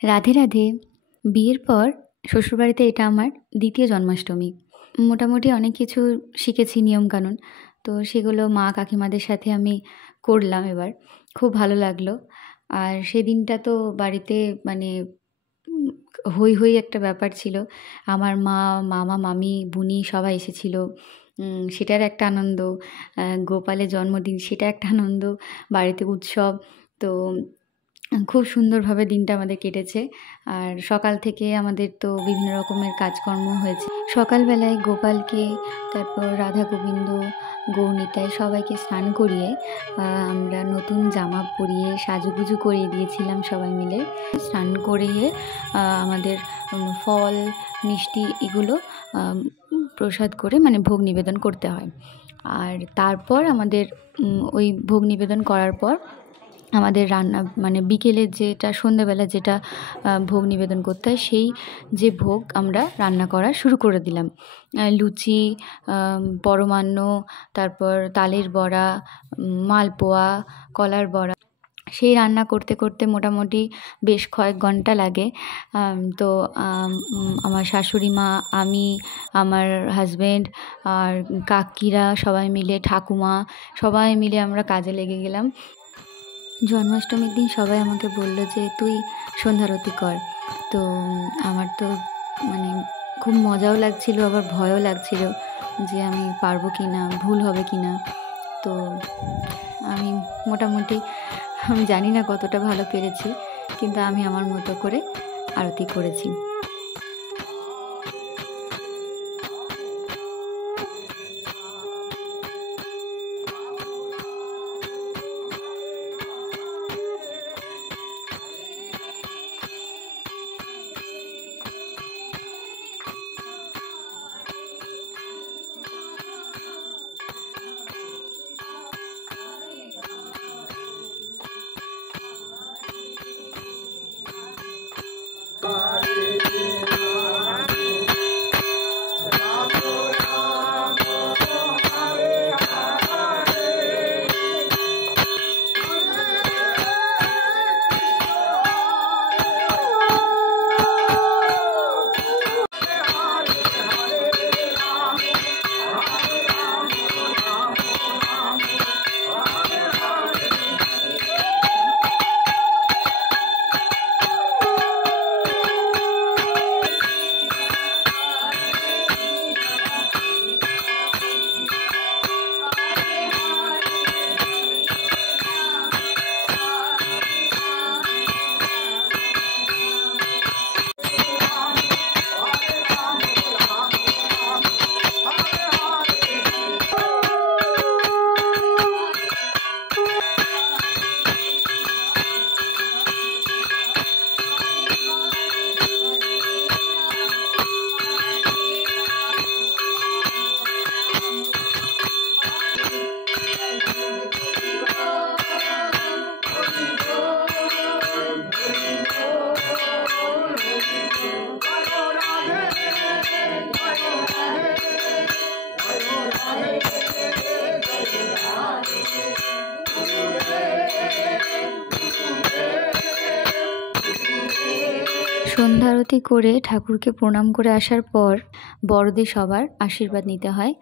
রাধে রাধে। বিয়ের পর শ্বশুরবাড়িতে এটা আমার দ্বিতীয় জন্মাষ্টমী। মোটামুটি অনেক কিছু শিখেছি নিয়মকানুন। তো সেগুলো মা কাকিমাদের সাথে আমি করলাম এবার। খুব ভালো লাগলো। আর সেদিনটা তো বাড়িতে মানে উম হৈ হৈ একটা ব্যাপার ছিল। আমার মা, মামা, মামী, বুনি সবাই এসেছিল। সেটার একটা আনন্দ। গোপালের জন্মদিন সেটা একটা আনন্দ। বাড়িতে উৎসব। তো খুব সুন্দরভাবে দিনটা আমাদের কেটেছে। আর সকাল থেকে আমাদের তো বিভিন্ন রকমের কাজকর্ম হয়েছে। সকালবেলায় গোপালকে, তারপর রাধা গোবিন্দ, গৌরনিতাই সবাইকে স্নান করিয়ে আমরা নতুন জামা পরিয়ে সাজুগুজু করিয়ে দিয়েছিলাম সবাই মিলে। স্নান করিয়ে আমাদের ফল, মিষ্টি এগুলো প্রসাদ করে মানে ভোগ নিবেদন করতে হয়। আর তারপর আমাদের ওই ভোগ নিবেদন করার পর আমাদের রান্না মানে বিকেলের যেটা সন্ধ্যেবেলা যেটা ভোগ নিবেদন করতে হয় সেই যে ভোগ আমরা রান্না করা শুরু করে দিলাম। লুচি, পরমান্ন, তারপর তালের বড়া, মালপোয়া, কলার বড়া। সেই রান্না করতে করতে মোটামুটি বেশ কয়েক ঘন্টা লাগে। তো আমার শাশুড়ি মা, আমি, আমার হাজব্যান্ড আর কাকিরা সবাই মিলে, ঠাকুমা সবাই মিলে আমরা কাজে লেগে গেলাম। জন্মাষ্টমীর দিন সবাই আমাকে বলল যে তুই সন্ধ্যারতি কর। তো আমার তো মানে খুব মজাও লাগছিল, আবার ভয়ও লাগছিল যে আমি পারবো কি না, ভুল হবে কি না। তো আমি মোটামুটি আমি জানি না কতটা ভালো পেরেছি, কিন্তু আমি আমার মতো করে আরতি করেছি। সন্ধ্যা আরতি করে ঠাকুরকে প্রণাম করে আসার পর বড়দের সবার আশীর্বাদ নিতে হয়।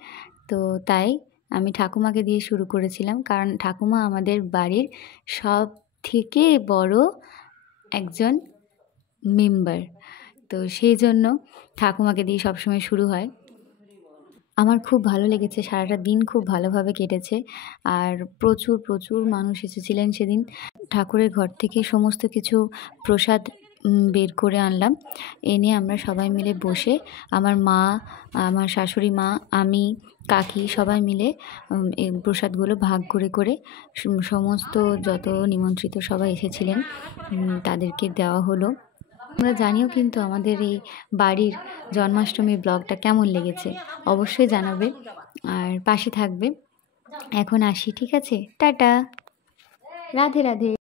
তো তাই আমি ঠাকুমাকে দিয়ে শুরু করেছিলাম, কারণ ঠাকুমা আমাদের বাড়ির সব থেকে বড় একজন মেম্বার। তো সেই জন্য ঠাকুমাকে দিয়ে সবসময় শুরু হয়। আমার খুব ভালো লেগেছে, সারাটা দিন খুব ভালোভাবে কেটেছে। আর প্রচুর প্রচুর মানুষ এসেছিলেন সেদিন। ঠাকুরের ঘর থেকে সমস্ত কিছু প্রসাদ বের করে আনলাম। এনে আমরা সবাই মিলে বসে আমার মা, আমার শাশুড়ি মা, আমি, কাকি সবাই মিলে এই প্রসাদগুলো ভাগ করে করে সমস্ত যত নিমন্ত্রিত সবাই এসেছিলেন তাদেরকে দেওয়া হলো। তোমরা জানিও কিন্তু আমাদের এই বাড়ির জন্মাষ্টমীর ব্লগটা কেমন লেগেছে, অবশ্যই জানাবে আর পাশে থাকবে। এখন আসি, ঠিক আছে? টাটা, রাধে রাধে।